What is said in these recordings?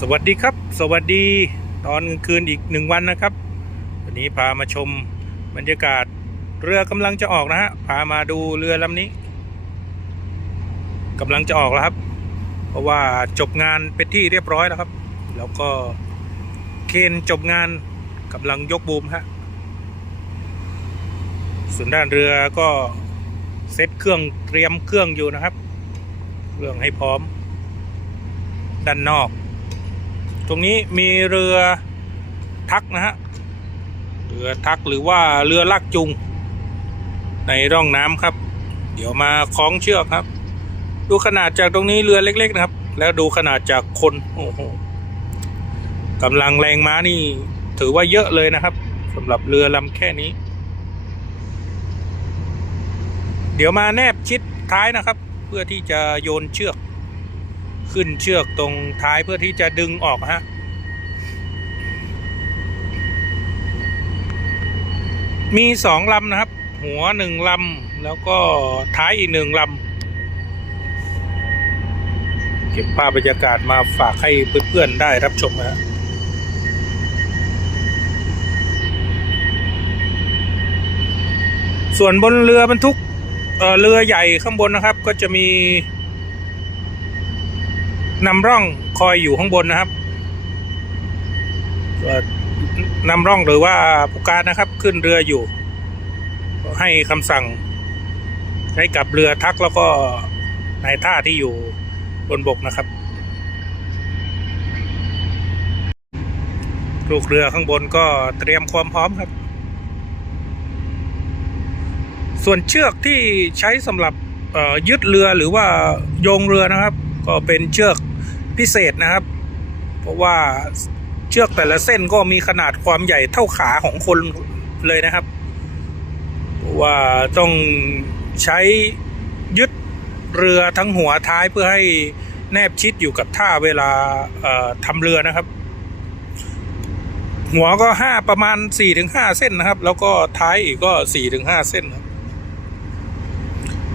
สวัสดีครับ สวัสดีตอนกลางคืนอีกหนึ่งวันนะครับ วันนี้พามาชมบรรยากาศเรือกำลังจะออกนะฮะพามาดูเรือลำนี้กำลังจะออกแล้วครับ เพราะว่าจบงานเป็นที่เรียบร้อยแล้วครับ แล้วก็เคนจบงานกำลังยกบูมฮะส่วนด้านเรือก็เซ็ตเครื่องเตรียมเครื่องอยู่นะครับ เครื่องให้พร้อม ด้านนอก ตรงนี้มีเรือทักนะฮะ เรือทักหรือว่าเรือลากจุง ในร่องน้ำครับ เดี๋ยวมาคล้องเชือกครับ ดูขนาดจากตรงนี้เรือเล็ก ๆ นะครับ แล้วดูขนาดจากคนโอ้โหกำลังแรงม้านี่ ถือว่าเยอะเลยนะครับสำหรับเรือลำแค่นี้ เดี๋ยวมาแนบชิดท้ายนะครับ เพื่อที่จะโยนเชือก ขึ้นเชือกตรงท้ายเพื่อที่จะดึงออกฮะ มีสองลำนะครับ หัวหนึ่งลำแล้วก็ท้ายอีกหนึ่งลำเก็บภาพบรรยากาศมาฝากให้เพื่อนๆได้รับชมนะฮะส่วนบนเรือบรรทุกเอ่อเรือใหญ่ข้างบนนะครับ ก็จะมี นำร่องคอยอยู่ข้างบนนะครับนำร่องหรือว่าผู้การนะครับ ขึ้นเรืออยู่ ให้คำสั่ง ให้กับเรือทักแล้วก็นายท่าที่อยู่บนบกนะครับ ลูกเรือข้างบนก็เตรียมความพร้อมครับ ส่วนเชือกที่ใช้สำหรับยึดเรือหรือว่าโยงเรือนะครับ ก็เป็นเชือก พิเศษนะครับ เพราะว่าเชือกแต่ละเส้นก็มีขนาดความใหญ่เท่าขาของคนเลยนะครับ เพราะว่าต้องใช้ยึดเรือทั้งหัวท้ายเพื่อให้แนบชิดอยู่กับท่าเวลาทำเรือนะครับ หัวก็ห้าประมาณสี่ถึงห้าเส้นนะครับ แล้วก็ท้ายอีกก็สี่ถึงห้าเส้นครับ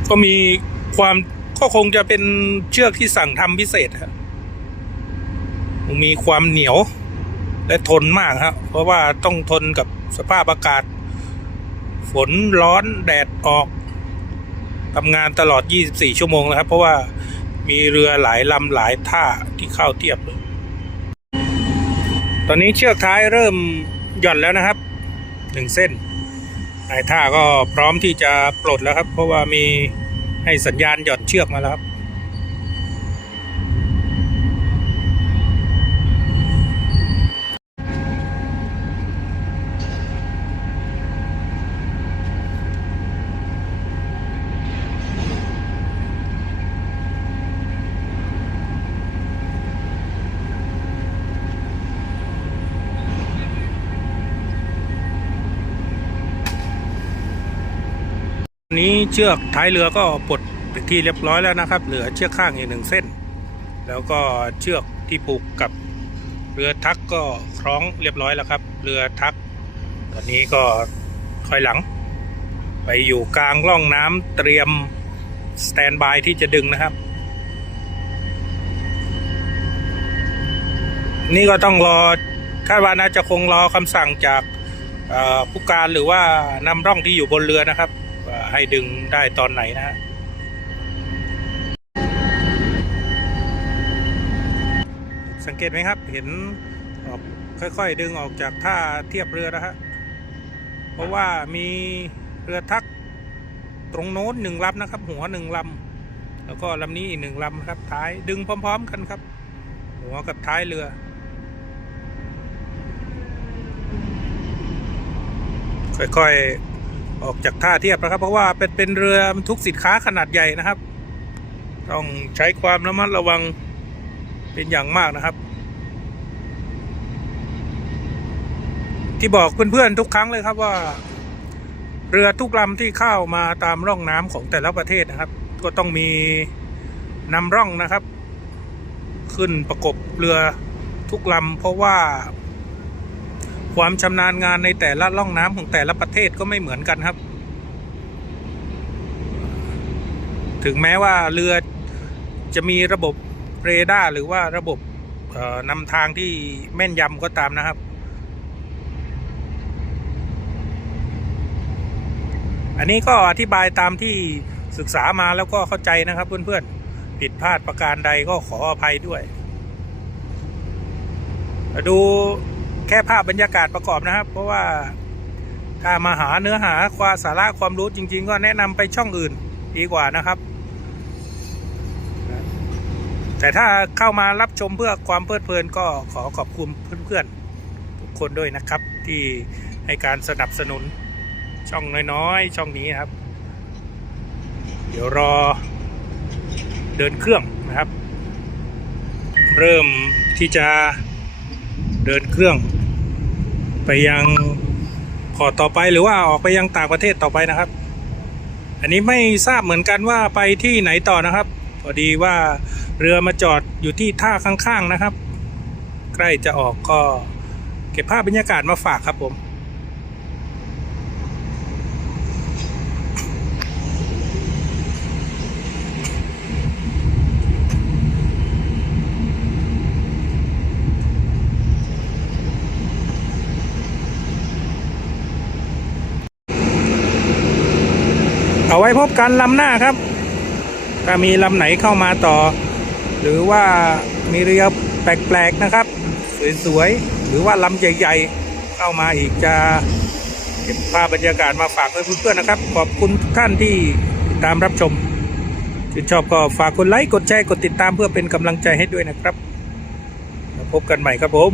ก็มีความก็คงจะเป็นเชือกที่สั่งทำพิเศษครับ มีความเหนียวและทนมากครับเพราะว่าต้องทนกับสภาพอากาศ ฝนร้อนแดดออกทำงานตลอด 24 ชั่วโมงนะครับ เพราะว่ามีเรือหลายลำหลายท่าที่เข้าเทียบเลยตอนนี้เชือกท้ายเริ่มหย่อนแล้วนะครับหนึ่งเส้นนายท่าก็พร้อมที่จะปลดแล้วครับ เพราะว่ามีให้สัญญาณหย่อนเชือกมาแล้วครับ นี้เชือกท้ายเรือก็ปลดเป็นที่เรียบร้อยแล้วนะครับ เหลือเชือกข้างอีกหนึ่งเส้น แล้วก็เชือกที่ผูกกับเรือทักก็คล้องเรียบร้อยแล้วครับ เรือทัก ตอนนี้ก็ถอยหลัง ไปอยู่กลางร่องน้ำเตรียมสแตนบายที่จะดึงนะครับ นี่ก็ต้องรอคาดว่าน่าจะคงรอคำสั่งจากผู้การหรือว่านำร่องที่อยู่บนเรือนะครับ ให้ดึงได้ตอนไหนนะฮะสังเกตไหมครับเห็นออกค่อยๆ ดึงออกจากท่าเทียบเรือนะฮะเพราะว่ามีเรือทักตรงโน้นหนึ่งลำนะครับ หัวหนึ่งลำแล้วก็ลำนี้อีกหนึ่งลำครับท้ายดึงพร้อม ๆ กันครับ หัวกับท้ายเรือค่อยๆ ออกจากท่าเทียบนะครับ เพราะว่าเป็นเป็นเรือบรรทุกสินค้าขนาดใหญ่นะครับ ต้องใช้ความระมัดระวังเป็นอย่างมากนะครับ ที่บอกเพื่อนๆทุกครั้งเลยครับว่า เรือทุกลำที่เข้ามาตามร่องน้ำของแต่ละประเทศนะครับ ก็ต้องมีนำร่องนะครับ ขึ้นประกบเรือทุกลำเพราะว่า ความชำนาญงานในแต่ละร่องน้ำของแต่ละประเทศก็ไม่เหมือนกันครับ ถึงแม้ว่าเรือจะมีระบบเรดาร์หรือว่าระบบนำทางที่แม่นยำก็ตามนะครับ อันนี้ก็อธิบายตามที่ศึกษามาแล้วก็เข้าใจนะครับเพื่อนๆ ผิดพลาดประการใดก็ขออภัยด้วย ดู แค่ภาพบรรยากาศประกอบนะครับ เพราะว่าถ้ามาหาเนื้อหาความสาระความรู้จริง ๆ ก็แนะนำไปช่องอื่นดีกว่านะครับ แต่ถ้าเข้ามารับชมเพื่อความเพลิดเพลินก็ขอขอบคุณเพื่อนๆทุกคนด้วยนะครับ ที่ให้การสนับสนุนช่องน้อยๆ ช่องนี้ครับ เดี๋ยวรอเดินเครื่องนะครับ เริ่มที่จะเดินเครื่อง ไปยังพอต่อไปหรือว่าออกไปยังต่างประเทศต่อไปนะครับ อันนี้ไม่ทราบเหมือนกันว่าไปที่ไหนต่อนะครับ พอดีว่าเรือมาจอดอยู่ที่ท่าข้างๆนะครับ ใกล้จะออกก็เก็บภาพบรรยากาศมาฝากครับผม พบกันลำหน้าครับ ถ้ามีลำไหนเข้ามาต่อ หรือว่ามีเรือแปลกๆนะครับ สวยๆ หรือว่าลำใหญ่ๆ เข้ามาอีกจะเก็บภาพบรรยากาศมาฝากเพื่อนๆนะครับ ขอบคุณทุกท่านที่ติดตามรับชมชื่นชอบก็ฝากกดไลค์ กดแชร์ กดติดตามเพื่อเป็นกำลังใจให้ด้วยนะครับ พบกันใหม่ครับผม